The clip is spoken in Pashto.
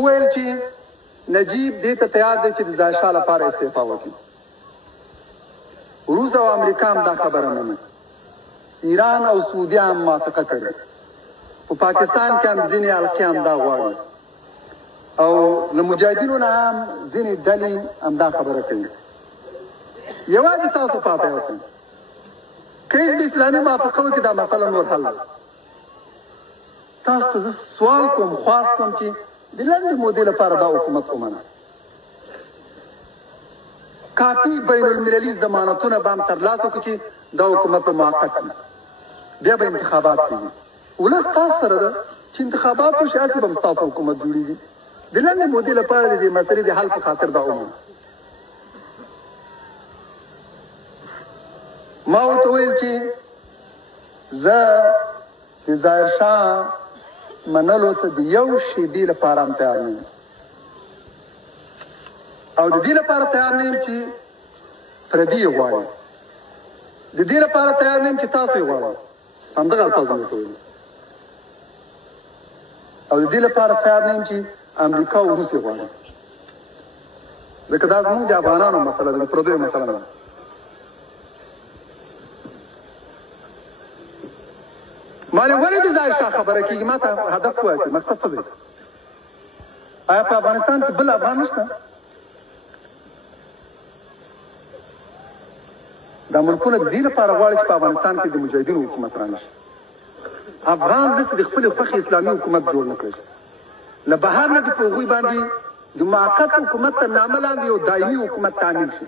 وویل چې نجیب دې ته تیار دی چې د ظاهرشاه لپاره استعفا وکړي. روس او امریکا هم دا خبره مني. ایران او سعودیه هم موافقه کړې. په پاکستان کې هم ځینې حلقې هم دا غواړي او له مجاهدینو نه هم ځینې ډلې هم دا خبره کوي. یوازې تاسو پاتې اوسئ. که حزب اسلامي موافقه وکړي دا مسله نور حل ده. تاسو ته زه سوال کوم، خواست کوم چې د لنډې مودې لپاره دا حکومت ومنه. کافي بین المللي ضمانتونه به هم ترلاسه کړي چې دا حکومت به موقت وي. بیا به انتخابات کېږي. ولس تاسو سره ده چې انتخابات وشي، هسې به هم ستاسو حکومت جوړېږي. د لنډې مودې لپاره د دې مسلې د حل په خاطر دا ومنه. ما ورته وویل چې زه د ظاهرشاه منلو ته د یو شېبې لپاره هم تیار نه یم او د دې لپاره تیار نه یم چې پردي یې غواړي. د دې لپاره تیار نه یم چې تاسو یې غواړئ. همدغه الفاظ مې ورته ویل. او د دې لپاره تیار نه یم چې امریکا او روس یې غواړي. ځکه دا زموږ د افغانانو مسله ده، د پردیو مسله نه ده. مالې ولې د ظاهرشاه خبره کېږي؟ ما ته هدف ووایه چې مقصد څه دی؟ آیا په افغانستان کې بل افغان نشته؟ دا ملکونه د دې لپاره غواړي چې په افغانستان کې د مجاهدینو حکومت رانشي. افغان داسې د خپلې خوښې اسلامي حکومت جوړ نه کړي. له بهر نه دې په هغوی باندې د موقت حکومت تر نامه لاندې یو دایمي حکومت تعمیل شي.